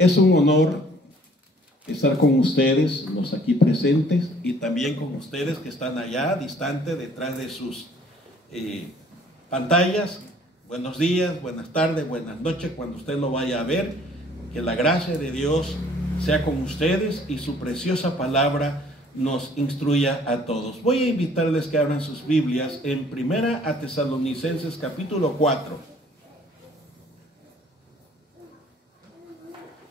Es un honor estar con ustedes, los aquí presentes, y también con ustedes que están allá, distante, detrás de sus pantallas. Buenos días, buenas tardes, buenas noches, cuando usted lo vaya a ver. Que la gracia de Dios sea con ustedes y su preciosa palabra nos instruya a todos. Voy a invitarles que abran sus Biblias en 1 Tesalonicenses capítulo 4.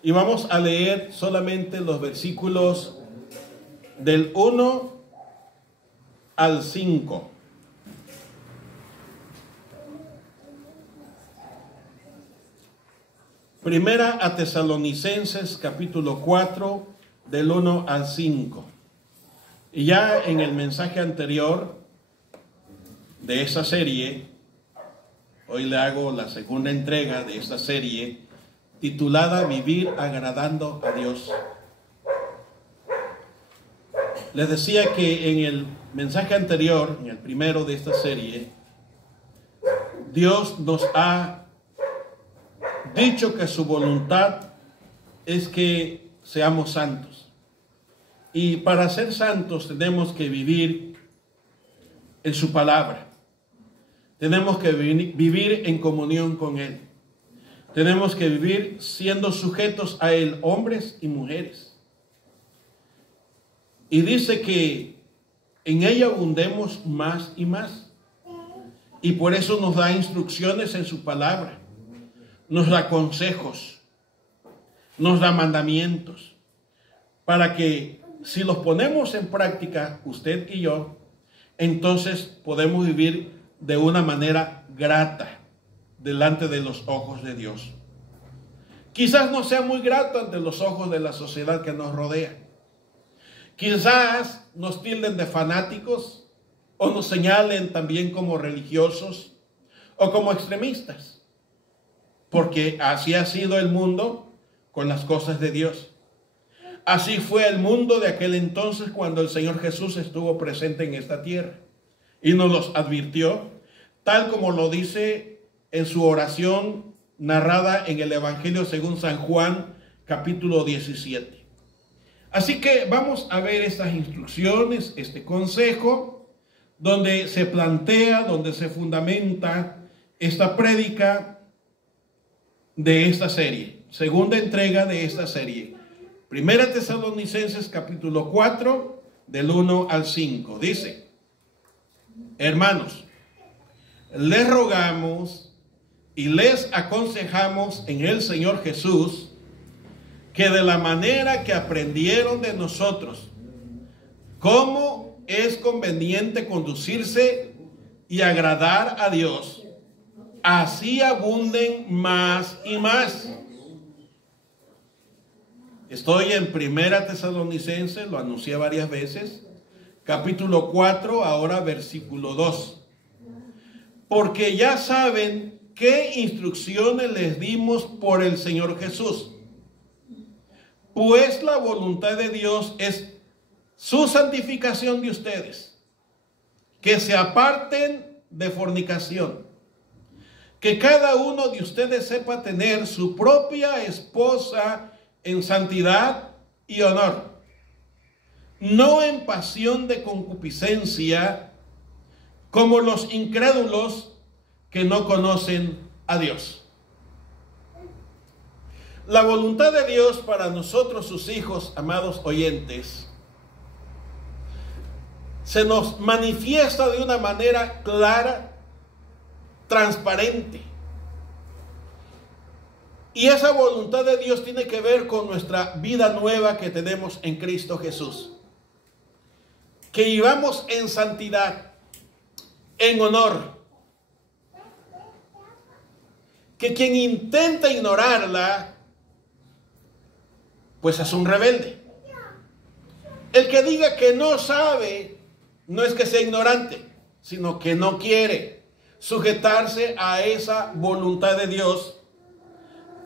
Y vamos a leer solamente los versículos del 1 al 5. Primera a Tesalonicenses capítulo 4 del 1 al 5. Y ya en el mensaje anterior de esta serie, hoy le hago la segunda entrega de esta serie titulada Vivir agradando a Dios. Les decía que en el mensaje anterior, en el primero de esta serie, Dios nos ha dicho que su voluntad es que seamos santos. Y para ser santos tenemos que vivir en su palabra. Tenemos que vivir en comunión con Él. Tenemos que vivir siendo sujetos a Él, hombres y mujeres. Y dice que en ella abundemos más y más. Y por eso nos da instrucciones en su palabra. Nos da consejos. Nos da mandamientos. Para que si los ponemos en práctica, usted y yo, entonces podemos vivir de una manera grata delante de los ojos de Dios. Quizás no sea muy grato ante los ojos de la sociedad que nos rodea. Quizás nos tilden de fanáticos o nos señalen también como religiosos o como extremistas, porque así ha sido el mundo con las cosas de Dios. Así fue el mundo de aquel entonces cuando el Señor Jesús estuvo presente en esta tierra y nos los advirtió, tal como lo dice en su oración narrada en el Evangelio según San Juan, capítulo 17. Así que vamos a ver estas instrucciones, este consejo, donde se plantea, donde se fundamenta esta prédica de esta serie, segunda entrega de esta serie. Primera Tesalonicenses capítulo 4 del 1 al 5. Dice: hermanos, les rogamos y les aconsejamos en el Señor Jesús que de la manera que aprendieron de nosotros, cómo es conveniente conducirse y agradar a Dios, así abunden más y más. Estoy en Primera Tesalonicenses, lo anuncié varias veces, capítulo 4, ahora versículo 2. Porque ya saben qué instrucciones les dimos por el Señor Jesús. Pues la voluntad de Dios es su santificación de ustedes, que se aparten de fornicación, que cada uno de ustedes sepa tener su propia esposa en santidad y honor, no en pasión de concupiscencia, como los incrédulos que no conocen a Dios. La voluntad de Dios para nosotros, sus hijos, amados oyentes, se nos manifiesta de una manera clara, transparente. Y esa voluntad de Dios tiene que ver con nuestra vida nueva que tenemos en Cristo Jesús. Que vivamos en santidad, en honor. Que quien intenta ignorarla, pues es un rebelde. El que diga que no sabe, no es que sea ignorante, sino que no quiere sujetarse a esa voluntad de Dios,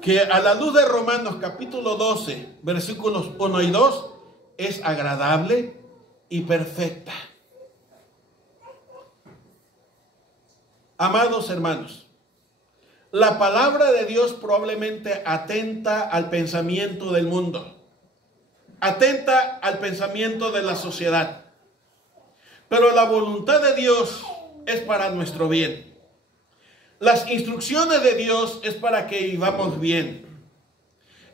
que a la luz de Romanos capítulo 12, versículos 1 y 2, es agradable y perfecta. Amados hermanos, La palabra de Dios probablemente atenta al pensamiento del mundo, atenta al pensamiento de la sociedad. Pero la voluntad de Dios es para nuestro bien. Las instrucciones de Dios es para que vivamos bien.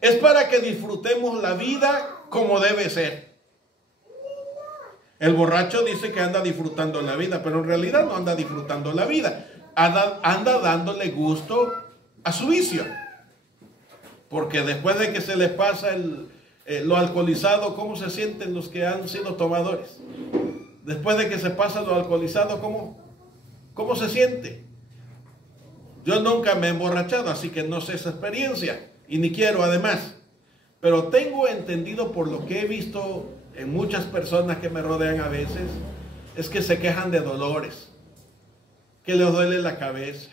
Es para que disfrutemos la vida como debe ser. El borracho dice que anda disfrutando la vida, pero en realidad no anda disfrutando la vida. Anda dándole gusto a su vicio. Porque después de que se les pasa lo alcoholizado, ¿cómo se sienten los que han sido tomadores? Después de que se pasa lo alcoholizado, ¿cómo se siente? Yo nunca me he emborrachado, así que no sé esa experiencia. Y ni quiero además. Pero tengo entendido por lo que he visto en muchas personas que me rodean a veces, es que se quejan de dolores, que les duele la cabeza,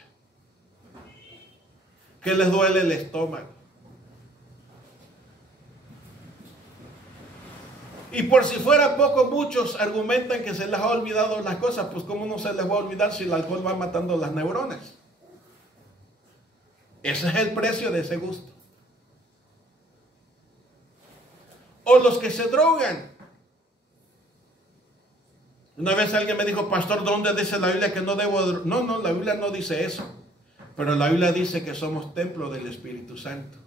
que les duele el estómago. Y por si fuera poco, muchos argumentan que se les ha olvidado las cosas. Pues ¿cómo no se les va a olvidar si el alcohol va matando las neuronas? Ese es el precio de ese gusto. O los que se drogan. Una vez alguien me dijo, pastor, ¿dónde dice la Biblia que no debo? No, la Biblia no dice eso. Pero la Biblia dice que somos templo del Espíritu Santo.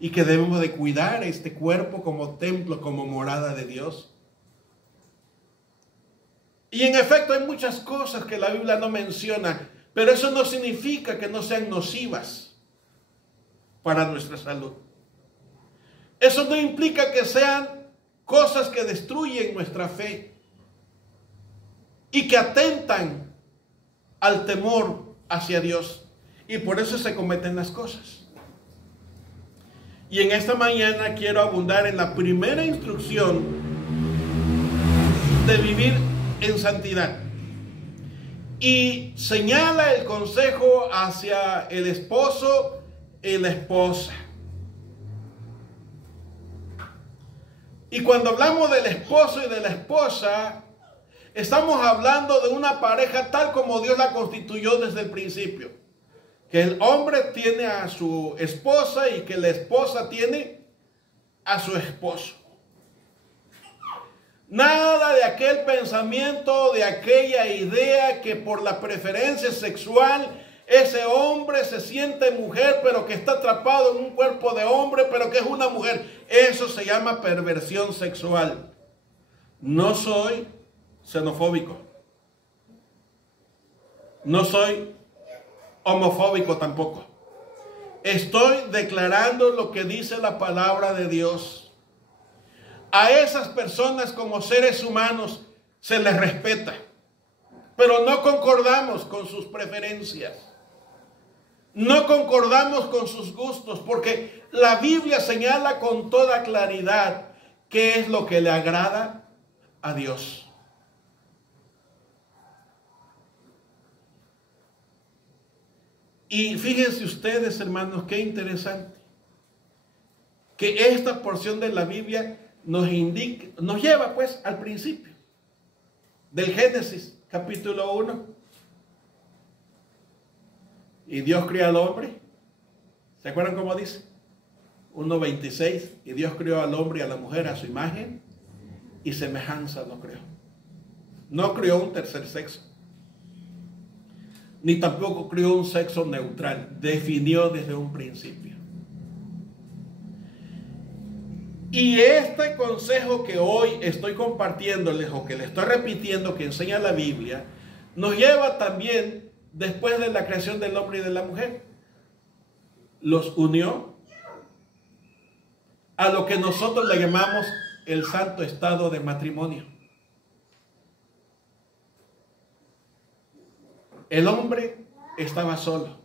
Y que debemos de cuidar este cuerpo como templo, como morada de Dios. Y en efecto hay muchas cosas que la Biblia no menciona, pero eso no significa que no sean nocivas para nuestra salud. Eso no implica que sean cosas que destruyen nuestra fe y que atentan al temor hacia Dios. Y por eso se cometen las cosas. Y en esta mañana quiero abundar en la primera instrucción de vivir en santidad. Y señala el consejo hacia el esposo y la esposa. Y cuando hablamos del esposo y de la esposa, estamos hablando de una pareja tal como Dios la constituyó desde el principio. Que el hombre tiene a su esposa y que la esposa tiene a su esposo. Nada de aquel pensamiento, de aquella idea que por la preferencia sexual ese hombre se siente mujer, pero que está atrapado en un cuerpo de hombre, pero que es una mujer. Eso se llama perversión sexual. No soy xenofóbico. No soy homofóbico tampoco. Estoy declarando lo que dice la palabra de Dios. A esas personas como seres humanos se les respeta, pero no concordamos con sus preferencias. No concordamos con sus gustos, porque la Biblia señala con toda claridad qué es lo que le agrada a Dios. Y fíjense ustedes, hermanos, qué interesante que esta porción de la Biblia nos lleva pues al principio del Génesis, capítulo 1. Y Dios crió al hombre. ¿Se acuerdan cómo dice? 1:26. Y Dios crió al hombre y a la mujer a su imagen y semejanza lo creó. No crió un tercer sexo, ni tampoco crió un sexo neutral. Definió desde un principio. Y este consejo que hoy estoy compartiéndoles, o que les estoy repitiendo, que enseña la Biblia, nos lleva también, después de la creación del hombre y de la mujer, los unió a lo que nosotros le llamamos el santo estado de matrimonio. El hombre estaba solo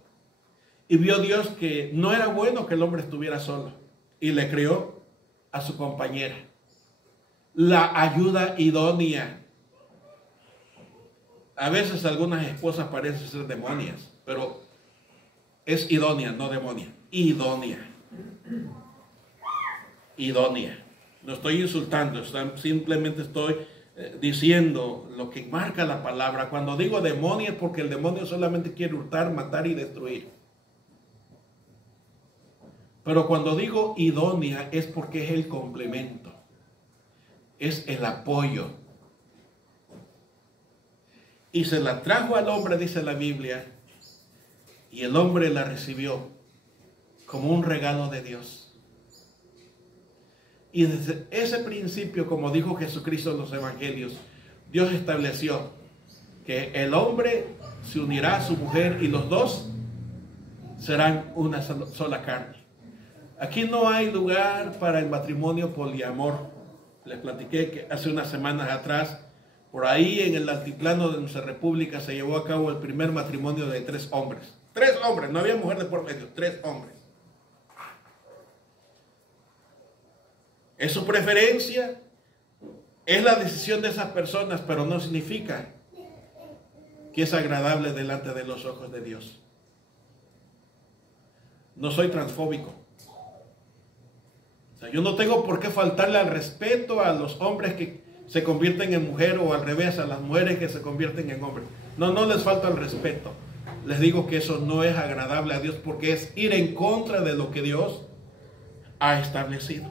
y vio Dios que no era bueno que el hombre estuviera solo, y le creó a su compañera, la ayuda idónea. A veces algunas esposas parecen ser demonias, pero es idónea, no demonia. Idónea. Idónea. No estoy insultando, simplemente estoy diciendo lo que marca la palabra. Cuando digo demonio es porque el demonio solamente quiere hurtar, matar y destruir. Pero cuando digo idónea es porque es el complemento, es el apoyo. Y se la trajo al hombre, dice la Biblia, y el hombre la recibió como un regalo de Dios. Y desde ese principio, como dijo Jesucristo en los evangelios, Dios estableció que el hombre se unirá a su mujer y los dos serán una sola carne. Aquí no hay lugar para el matrimonio poliamor. Les platiqué que hace unas semanas atrás, por ahí en el altiplano de nuestra república se llevó a cabo el primer matrimonio de 3 hombres. 3 hombres, no había mujer de por medio, 3 hombres. Es su preferencia, es la decisión de esas personas, pero no significa que es agradable delante de los ojos de Dios. No soy transfóbico. O sea, yo no tengo por qué faltarle al respeto a los hombres que se convierten en mujer o al revés a las mujeres que se convierten en hombres. No, no les falta el respeto. Les digo que eso no es agradable a Dios porque es ir en contra de lo que Dios ha establecido.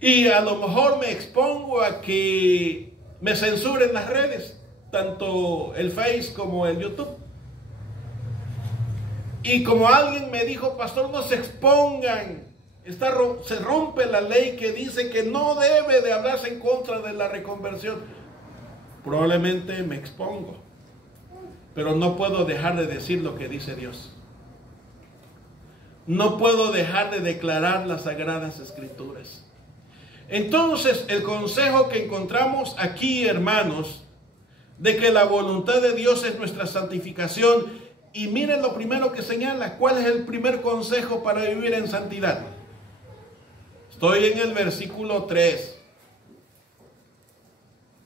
Y a lo mejor me expongo a que me censuren las redes, tanto el Face como el YouTube. Y como alguien me dijo, pastor, no se expongan. Se rompe la ley que dice que no debe de hablarse en contra de la reconversión. Probablemente me expongo, pero no puedo dejar de decir lo que dice Dios. No puedo dejar de declarar las sagradas escrituras. Entonces, el consejo que encontramos aquí, hermanos, de que la voluntad de Dios es nuestra santificación. Y miren lo primero que señala. ¿Cuál es el primer consejo para vivir en santidad? Estoy en el versículo 3.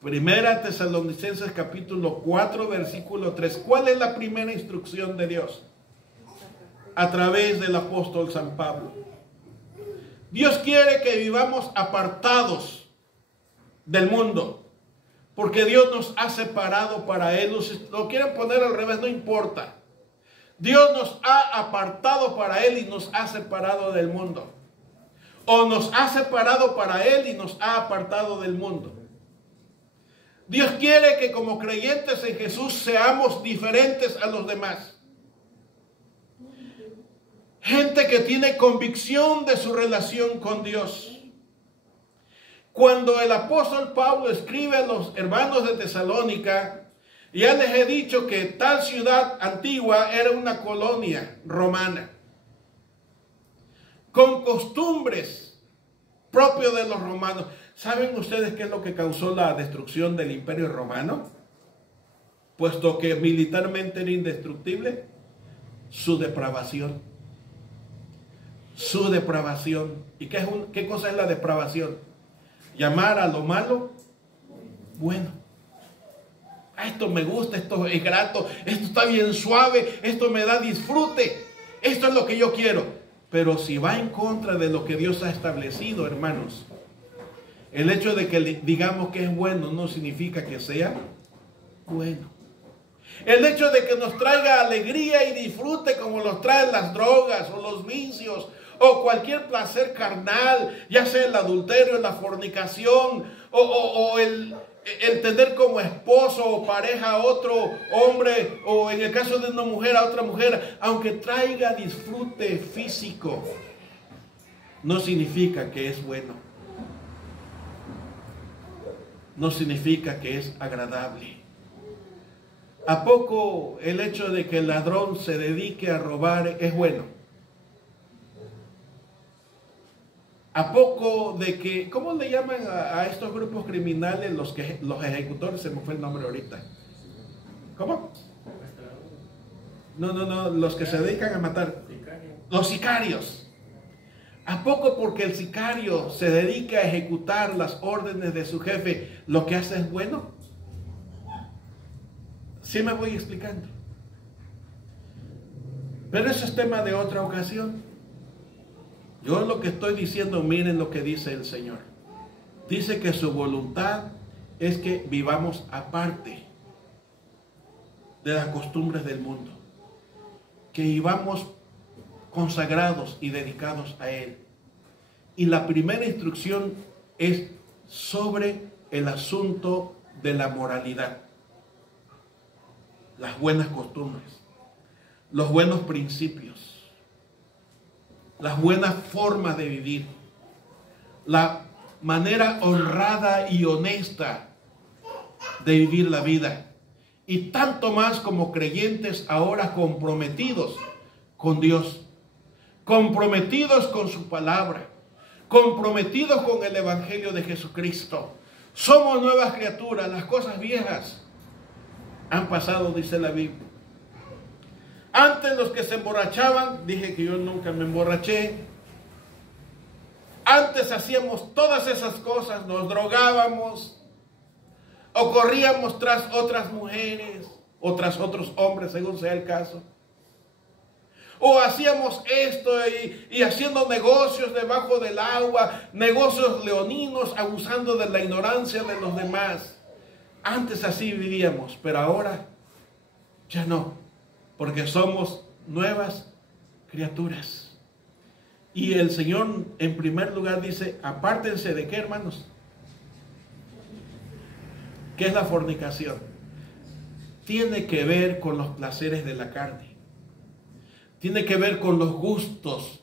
Primera Tesalonicenses capítulo 4, versículo 3. ¿Cuál es la primera instrucción de Dios? A través del apóstol San Pablo. Dios quiere que vivamos apartados del mundo, porque Dios nos ha separado para Él. Si lo quieren poner al revés, no importa. Dios nos ha apartado para Él y nos ha separado del mundo. O nos ha separado para Él y nos ha apartado del mundo. Dios quiere que como creyentes en Jesús seamos diferentes a los demás. Gente que tiene convicción de su relación con Dios. Cuando el apóstol Pablo escribe a los hermanos de Tesalónica, ya les he dicho que tal ciudad antigua era una colonia romana, con costumbres propias de los romanos. ¿Saben ustedes qué es lo que causó la destrucción del Imperio Romano? Puesto que militarmente era indestructible, su depravación. Su depravación. ¿Y qué cosa es la depravación? Llamar a lo malo bueno. Esto me gusta, esto es grato, esto está bien suave, esto me da disfrute, esto es lo que yo quiero. Pero si va en contra de lo que Dios ha establecido, hermanos, el hecho de que digamos que es bueno no significa que sea bueno. El hecho de que nos traiga alegría y disfrute como los traen las drogas o los vicios o cualquier placer carnal, ya sea el adulterio, la fornicación o el tener como esposo o pareja a otro hombre, o en el caso de una mujer a otra mujer, aunque traiga disfrute físico, no significa que es bueno. No significa que es agradable. ¿A poco el hecho de que el ladrón se dedique a robar es bueno? ¿A poco de que, cómo le llaman a estos grupos criminales, los ejecutores? Se me fue el nombre ahorita. ¿Cómo? No, los que se dedican a matar. Los sicarios. ¿A poco porque el sicario se dedica a ejecutar las órdenes de su jefe, lo que hace es bueno? Sí me voy explicando. Pero eso es tema de otra ocasión. Yo lo que estoy diciendo, miren lo que dice el Señor. Dice que su voluntad es que vivamos aparte de las costumbres del mundo, que vivamos consagrados y dedicados a Él. Y la primera instrucción es sobre el asunto de la moralidad, las buenas costumbres, los buenos principios, las buenas formas de vivir, la manera honrada y honesta de vivir la vida. Y tanto más como creyentes ahora comprometidos con Dios, comprometidos con su palabra, comprometidos con el Evangelio de Jesucristo. Somos nuevas criaturas, las cosas viejas han pasado, dice la Biblia. Antes los que se emborrachaban, dije que yo nunca me emborraché. Antes hacíamos todas esas cosas, nos drogábamos, o corríamos tras otras mujeres, o tras otros hombres, según sea el caso. O hacíamos esto y haciendo negocios debajo del agua, negocios leoninos, abusando de la ignorancia de los demás. Antes así vivíamos, pero ahora ya no, porque somos nuevas criaturas. Y el Señor en primer lugar dice, apártense de qué, hermanos. ¿Qué es la fornicación? Tiene que ver con los placeres de la carne. Tiene que ver con los gustos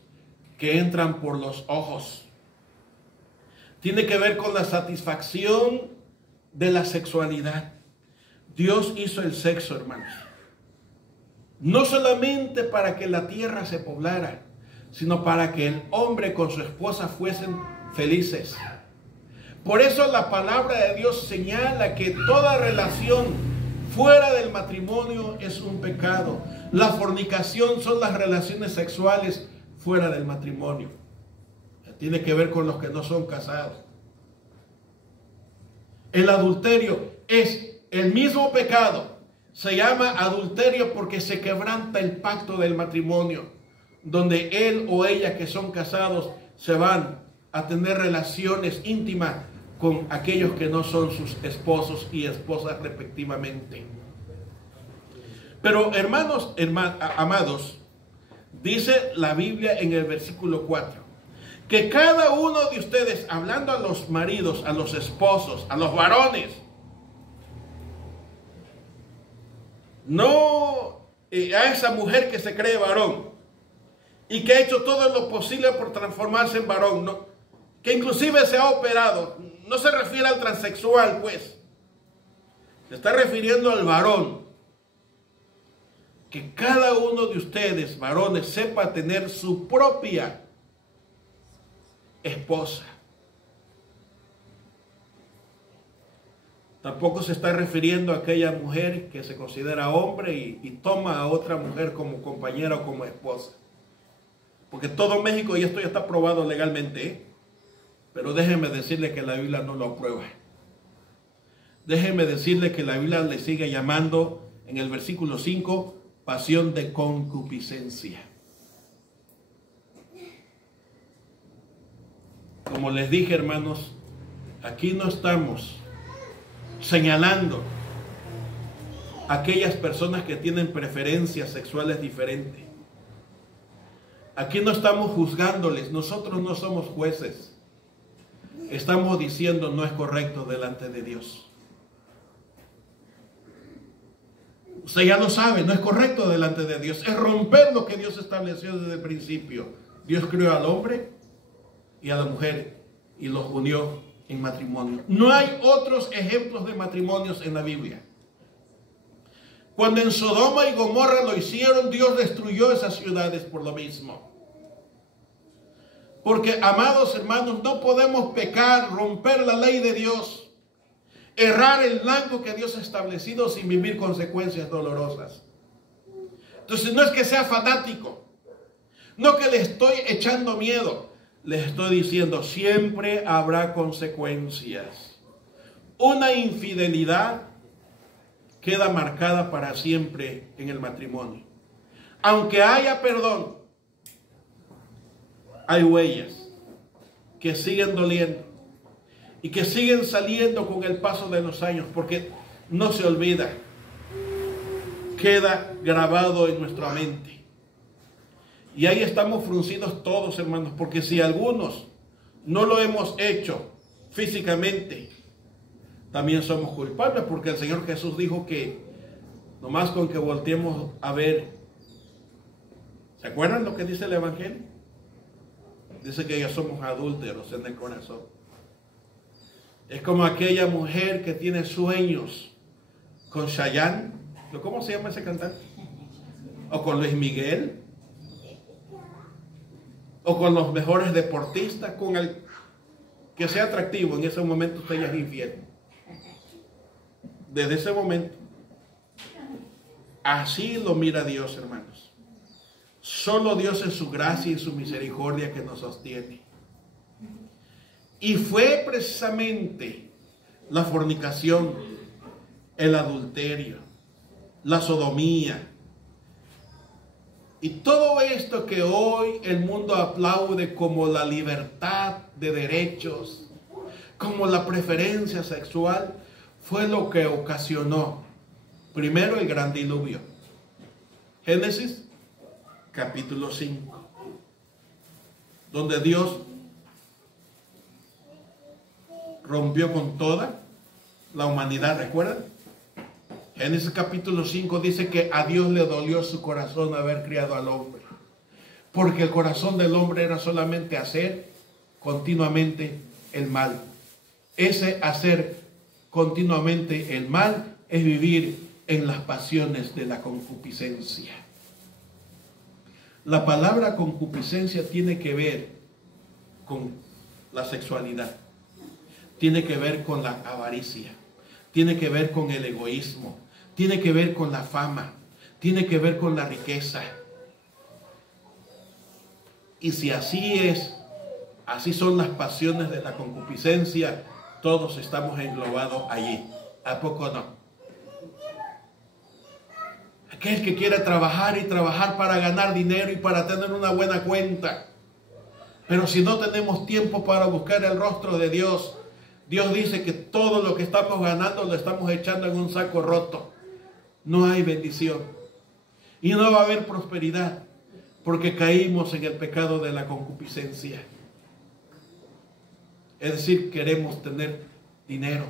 que entran por los ojos. Tiene que ver con la satisfacción de la sexualidad. Dios hizo el sexo, hermanos, no solamente para que la tierra se poblara, sino para que el hombre con su esposa fuesen felices. Por eso la palabra de Dios señala que toda relación fuera del matrimonio es un pecado. La fornicación son las relaciones sexuales fuera del matrimonio. Tiene que ver con los que no son casados. El adulterio es el mismo pecado. Se llama adulterio porque se quebranta el pacto del matrimonio, donde él o ella que son casados se van a tener relaciones íntimas con aquellos que no son sus esposos y esposas respectivamente. Pero hermanos, amados, dice la Biblia en el versículo 4, que cada uno de ustedes, hablando a los maridos, a los esposos, a los varones, no a esa mujer que se cree varón y que ha hecho todo lo posible por transformarse en varón, no, que inclusive se ha operado. No se refiere al transexual, pues. Se está refiriendo al varón. Que cada uno de ustedes, varones, sepa tener su propia esposa. Tampoco se está refiriendo a aquella mujer que se considera hombre y toma a otra mujer como compañera o como esposa. Porque todo México, y esto ya está aprobado legalmente, ¿eh? Pero déjeme decirle que la Biblia no lo aprueba. Déjeme decirle que la Biblia le sigue llamando en el versículo 5, pasión de concupiscencia. Como les dije, hermanos, aquí no estamos señalando a aquellas personas que tienen preferencias sexuales diferentes. Aquí no estamos juzgándoles, nosotros no somos jueces. Estamos diciendo no es correcto delante de Dios. Usted ya lo sabe, no es correcto delante de Dios. Es romper lo que Dios estableció desde el principio. Dios creó al hombre y a la mujer y los unió en matrimonio. No hay otros ejemplos de matrimonios en la Biblia. Cuando en Sodoma y Gomorra lo hicieron, Dios destruyó esas ciudades por lo mismo. Porque, amados hermanos, no podemos pecar, romper la ley de Dios, errar el blanco que Dios ha establecido sin vivir consecuencias dolorosas. Entonces no es que sea fanático, no que le estoy echando miedo, les estoy diciendo siempre habrá consecuencias. Una infidelidad queda marcada para siempre en el matrimonio. Aunque haya perdón, hay huellas que siguen doliendo. y que siguen saliendo con el paso de los años, porque no se olvida, queda grabado en nuestra mente. Y ahí estamos fruncidos todos, hermanos, porque si algunos no lo hemos hecho físicamente, también somos culpables, porque el Señor Jesús dijo que nomás con que volteemos a ver, ¿se acuerdan lo que dice el Evangelio? Dice que ya somos adúlteros en el corazón. Es como aquella mujer que tiene sueños con Chayanne, ¿cómo se llama ese cantante? O con Luis Miguel, o con los mejores deportistas, con el que sea atractivo. En ese momento usted ya es infiel. Desde ese momento, así lo mira Dios, hermanos. Solo Dios en su gracia y su misericordia que nos sostiene. Y fue precisamente la fornicación, el adulterio, la sodomía, y todo esto que hoy el mundo aplaude como la libertad de derechos, como la preferencia sexual, fue lo que ocasionó primero el gran diluvio. Génesis capítulo 5, donde Dios rompió con toda la humanidad, ¿recuerdan? Génesis capítulo 5 dice que a Dios le dolió su corazón haber criado al hombre, porque el corazón del hombre era solamente hacer continuamente el mal. Ese hacer continuamente el mal es vivir en las pasiones de la concupiscencia. La palabra concupiscencia tiene que ver con la sexualidad, tiene que ver con la avaricia, tiene que ver con el egoísmo, tiene que ver con la fama, tiene que ver con la riqueza. Y si así es, así son las pasiones de la concupiscencia, todos estamos englobados allí. ¿A poco no? Aquel que quiere trabajar y trabajar para ganar dinero y para tener una buena cuenta. Pero si no tenemos tiempo para buscar el rostro de Dios, Dios dice que todo lo que estamos ganando lo estamos echando en un saco roto. No hay bendición. Y no va a haber prosperidad, porque caímos en el pecado de la concupiscencia. Es decir, queremos tener dinero.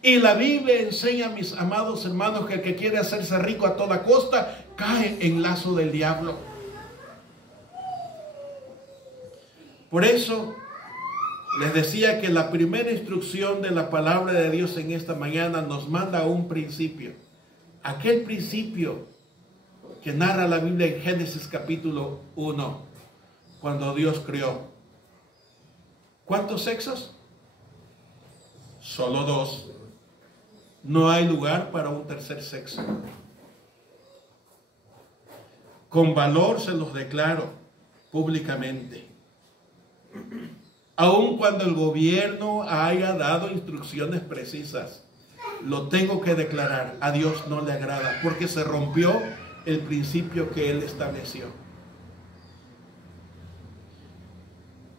Y la Biblia enseña, mis amados hermanos, que el que quiere hacerse rico a toda costa cae en lazo del diablo. Por eso les decía que la primera instrucción de la palabra de Dios en esta mañana nos manda a un principio. Aquel principio que narra la Biblia en Génesis capítulo 1, cuando Dios creó. ¿Cuántos sexos? Solo 2. No hay lugar para un tercer sexo. Con valor se los declaro públicamente. Aun cuando el gobierno haya dado instrucciones precisas, lo tengo que declarar. A Dios no le agrada, porque se rompió el principio que Él estableció.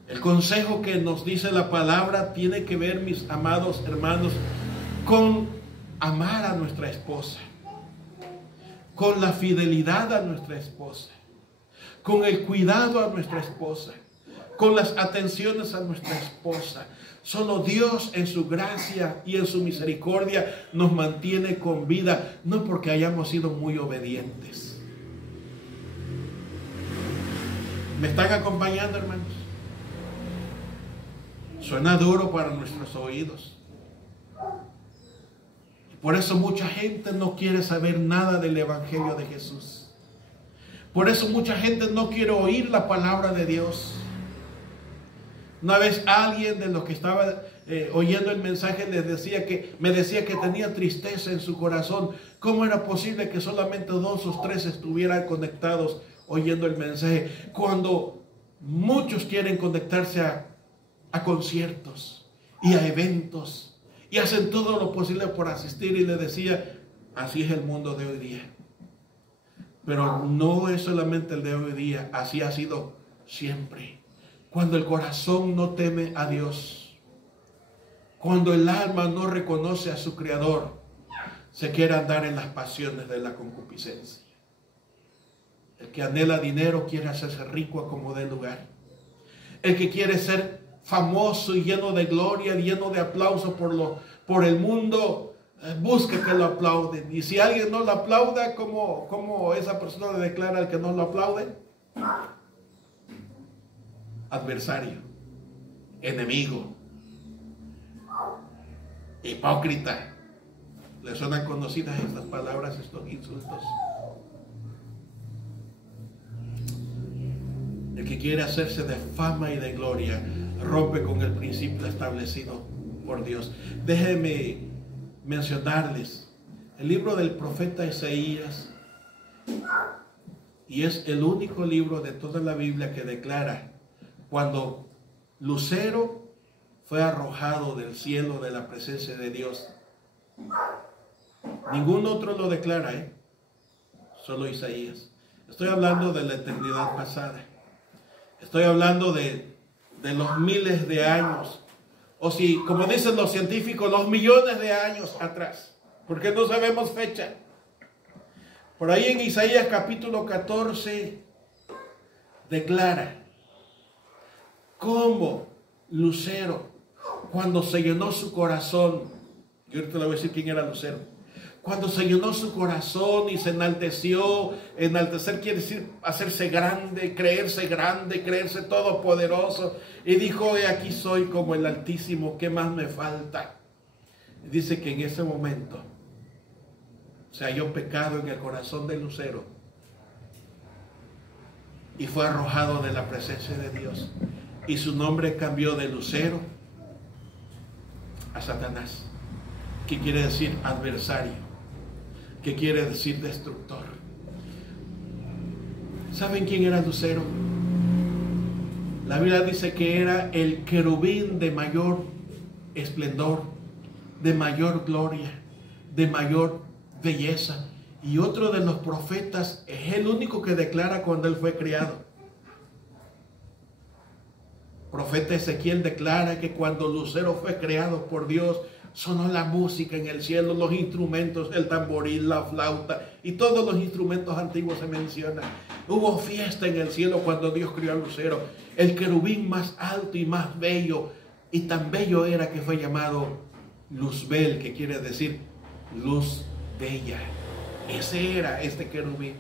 El consejo que nos dice la palabra tiene que ver, mis amados hermanos, con amar a nuestra esposa, con la fidelidad a nuestra esposa, con el cuidado a nuestra esposa, con las atenciones a nuestra esposa. Solo Dios en su gracia y en su misericordia nos mantiene con vida, no porque hayamos sido muy obedientes. ¿Me están acompañando, hermanos? Suena duro para nuestros oídos. Por eso mucha gente no quiere saber nada del Evangelio de Jesús. Por eso mucha gente no quiere oír la palabra de Dios. Una vez alguien de los que estaba oyendo el mensaje me decía que tenía tristeza en su corazón. ¿Cómo era posible que solamente 2 o 3 estuvieran conectados oyendo el mensaje, cuando muchos quieren conectarse a conciertos y a eventos y hacen todo lo posible por asistir? Y le decía, así es el mundo de hoy día. Pero no es solamente el de hoy día, así ha sido siempre. Cuando el corazón no teme a Dios, Cuando el alma no reconoce a su Creador, se quiere andar en las pasiones de la concupiscencia. El que anhela dinero quiere hacerse rico a como dé lugar. El que quiere ser famoso y lleno de gloria, lleno de aplauso por el mundo, busca que lo aplauden. Y si alguien no lo aplauda, ¿cómo esa persona le declara al que no lo aplaude? Adversario, enemigo, hipócrita. ¿Le suenan conocidas estas palabras, estos insultos? El que quiere hacerse de fama y de gloria rompe con el principio establecido por Dios. Déjenme mencionarles el libro del profeta Isaías, y es el único libro de toda la Biblia que declara cuando Lucero fue arrojado del cielo de la presencia de Dios. Ningún otro lo declara, solo Isaías. Estoy hablando de la eternidad pasada. Estoy hablando de los miles de años, o si, como dicen los científicos, los millones de años atrás, porque no sabemos fecha. Por ahí en Isaías capítulo 14 declara cómo Lucero, cuando se llenó su corazón, yo ahorita le voy a decir quién era Lucero, cuando se llenó su corazón y se enalteció. Enaltecer quiere decir hacerse grande, creerse todopoderoso. Y dijo, he aquí soy como el Altísimo, ¿qué más me falta? Y dice que en ese momento se halló pecado en el corazón de Lucero y fue arrojado de la presencia de Dios. Y su nombre cambió de Lucero a Satanás, que quiere decir adversario, que quiere decir destructor. ¿Saben quién era Lucero? La Biblia dice que era el querubín de mayor esplendor, de mayor gloria, de mayor belleza. Y otro de los profetas es el único que declara cuando él fue criado. Profeta Ezequiel declara que cuando Lucero fue creado por Dios, sonó la música en el cielo, los instrumentos, el tamboril, la flauta y todos los instrumentos antiguos se mencionan. Hubo fiesta en el cielo cuando Dios crió a Lucero, el querubín más alto y más bello, y tan bello era que fue llamado Luzbel, que quiere decir luz bella. Ese era este querubín.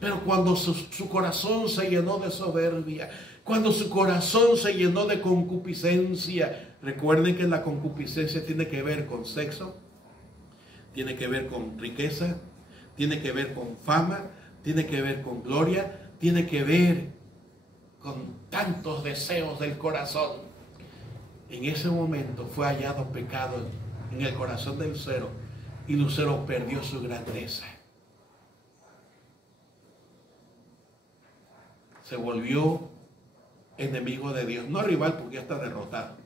Pero cuando su corazón se llenó de soberbia, cuando su corazón se llenó de concupiscencia, recuerden que la concupiscencia tiene que ver con sexo, tiene que ver con riqueza, tiene que ver con fama, tiene que ver con gloria, tiene que ver con tantos deseos del corazón. En ese momento fue hallado pecado en el corazón de Lucero y Lucero perdió su grandeza. Se volvió enemigo de Dios, no rival porque ya está derrotado.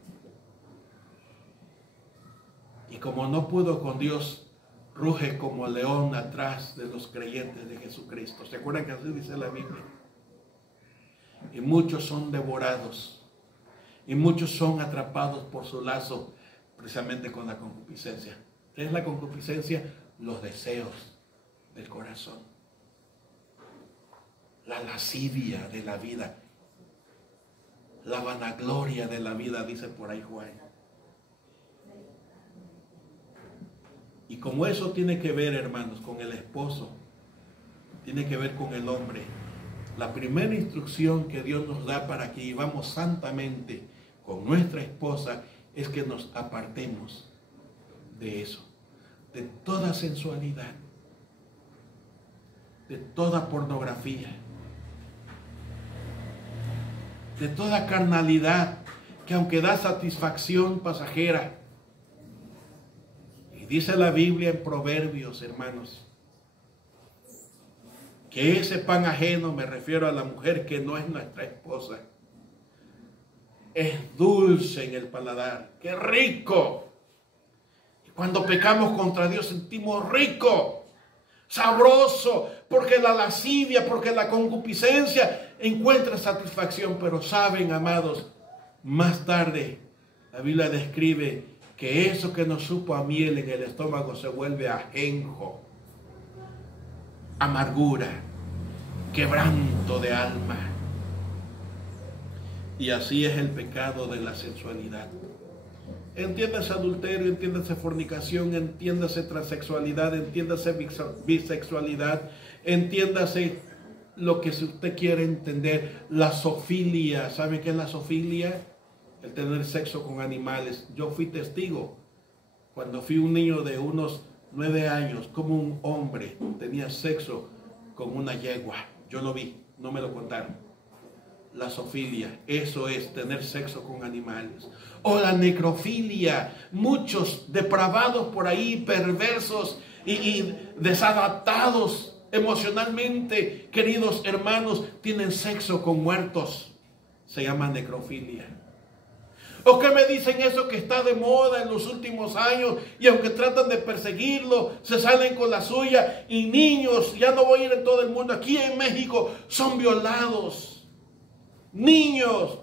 Y como no pudo con Dios, ruge como león atrás de los creyentes de Jesucristo. ¿Se acuerdan que así dice la Biblia? Y muchos son devorados, y muchos son atrapados por su lazo, precisamente con la concupiscencia. ¿Qué es la concupiscencia? Los deseos del corazón, la lascivia de la vida, la vanagloria de la vida, dice por ahí Juan. Y como eso tiene que ver, hermanos, con el esposo, tiene que ver con el hombre, la primera instrucción que Dios nos da para que vivamos santamente con nuestra esposa es que nos apartemos de eso, de toda sensualidad, de toda pornografía, de toda carnalidad que aunque da satisfacción pasajera. Y dice la Biblia en Proverbios, hermanos, que ese pan ajeno, me refiero a la mujer que no es nuestra esposa, es dulce en el paladar. ¡Qué rico! Y cuando pecamos contra Dios sentimos rico, sabroso, porque la lascivia, porque la concupiscencia encuentra satisfacción. Pero saben, amados, más tarde la Biblia describe que eso que nos supo a miel en el estómago se vuelve ajenjo, amargura, quebranto de alma. Y así es el pecado de la sensualidad. Entiéndase adulterio, entiéndase fornicación, entiéndase transexualidad, entiéndase bisexualidad, entiéndase lo que usted quiere entender. La zoofilia, ¿sabe qué es la zoofilia? El tener sexo con animales. Yo fui testigo cuando fui un niño de unos 9 años, como un hombre tenía sexo con una yegua. Yo lo vi, no me lo contaron. La zoofilia, eso es tener sexo con animales. O la necrofilia, muchos depravados por ahí, perversos y desadaptados emocionalmente, queridos hermanos, tienen sexo con muertos. Se llama necrofilia. ¿O qué me dicen eso que está de moda en los últimos años? Y aunque tratan de perseguirlo, se salen con la suya. Y niños, ya no voy a ir en todo el mundo, aquí en México son violados. Niños,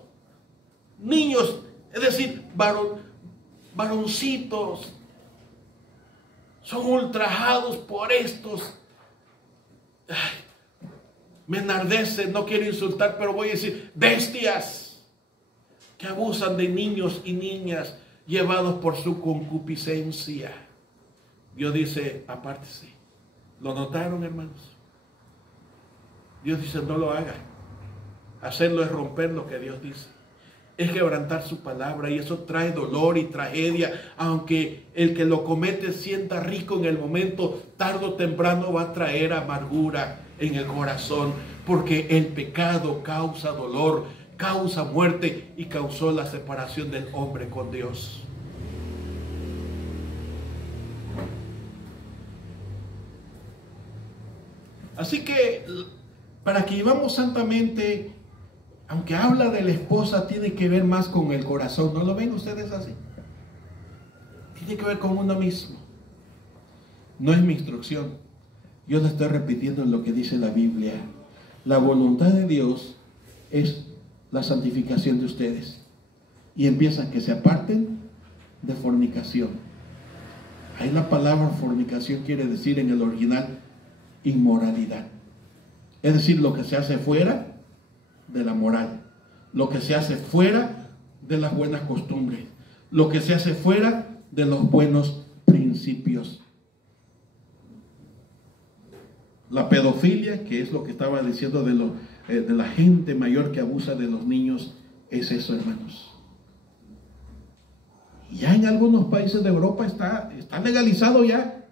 es decir, varoncitos, son ultrajados por estos. Ay, me enardece, no quiero insultar, pero voy a decir, bestias que abusan de niños y niñas llevados por su concupiscencia. Dios dice, apártese. ¿Lo notaron, hermanos? Dios dice, no lo haga. Hacerlo es romper lo que Dios dice. Es quebrantar su palabra, y eso trae dolor y tragedia. Aunque el que lo comete sienta rico en el momento, tarde o temprano va a traer amargura en el corazón, porque el pecado causa dolor, causa muerte y causó la separación del hombre con Dios. Así que para que vivamos santamente, aunque habla de la esposa, tiene que ver más con el corazón. ¿No lo ven ustedes así? Tiene que ver con uno mismo. No es mi instrucción. Yo le estoy repitiendo lo que dice la Biblia. La voluntad de Dios es la santificación de ustedes. Y empiezan que se aparten de fornicación. Ahí la palabra fornicación quiere decir en el original inmoralidad. Es decir, lo que se hace fuera de la moral, lo que se hace fuera de las buenas costumbres, lo que se hace fuera de los buenos principios. La pedofilia, que es lo que estaba diciendo de la gente mayor que abusa de los niños, es eso, hermanos. Ya en algunos países de Europa está legalizado ya.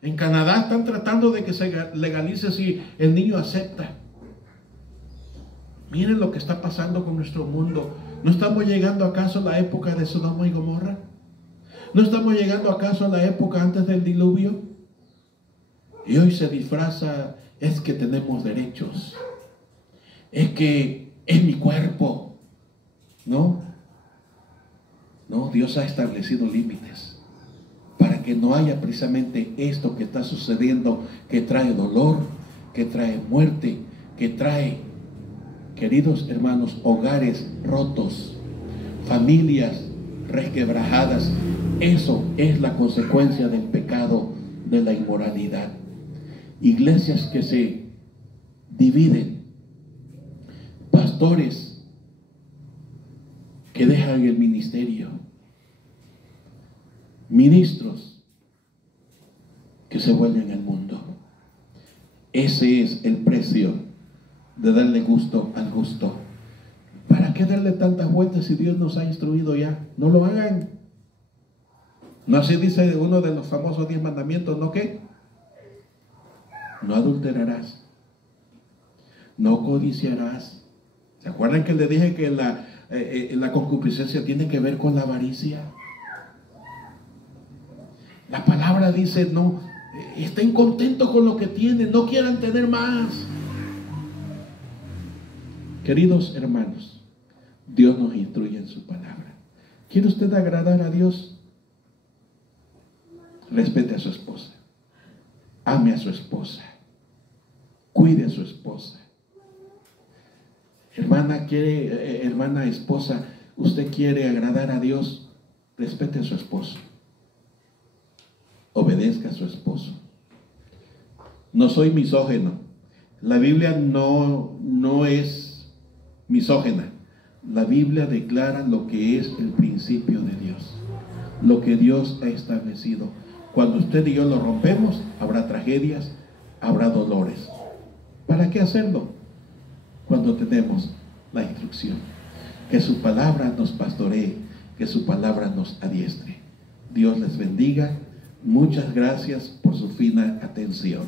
En Canadá están tratando de que se legalice si el niño acepta. Miren lo que está pasando con nuestro mundo. ¿No estamos llegando acaso a la época de Sodoma y Gomorra? ¿No estamos llegando acaso a la época antes del diluvio? Y hoy se disfraza, es que tenemos derechos. Es que es mi cuerpo. No, Dios ha establecido límites para que no haya precisamente esto que está sucediendo, que trae dolor, que trae muerte, que trae, queridos hermanos, hogares rotos, familias resquebrajadas. Eso es la consecuencia del pecado, de la inmoralidad. Iglesias que se dividen, pastores que dejan el ministerio, ministros que se vuelven al mundo. Ese es el precio de darle gusto al gusto. ¿Para qué darle tantas vueltas si Dios nos ha instruido ya? No lo hagan. No así dice uno de los famosos 10 mandamientos, ¿no qué? No adulterarás, no codiciarás. ¿Se acuerdan que les dije que la concupiscencia tiene que ver con la avaricia? La palabra dice, no, estén contentos con lo que tienen, no quieran tener más. Queridos hermanos, Dios nos instruye en su palabra. ¿Quiere usted agradar a Dios? Respete a su esposa, ame a su esposa, cuide a su esposa. Hermana esposa, usted quiere agradar a Dios, respete a su esposo, obedezca a su esposo. No soy misógino. La Biblia no es misógina. La Biblia declara lo que es el principio de Dios, lo que Dios ha establecido. Cuando usted y yo lo rompemos, habrá tragedias, habrá dolores. ¿Para qué hacerlo? Cuando tenemos la instrucción. Que su palabra nos pastoree, que su palabra nos adiestre. Dios les bendiga. Muchas gracias por su fina atención.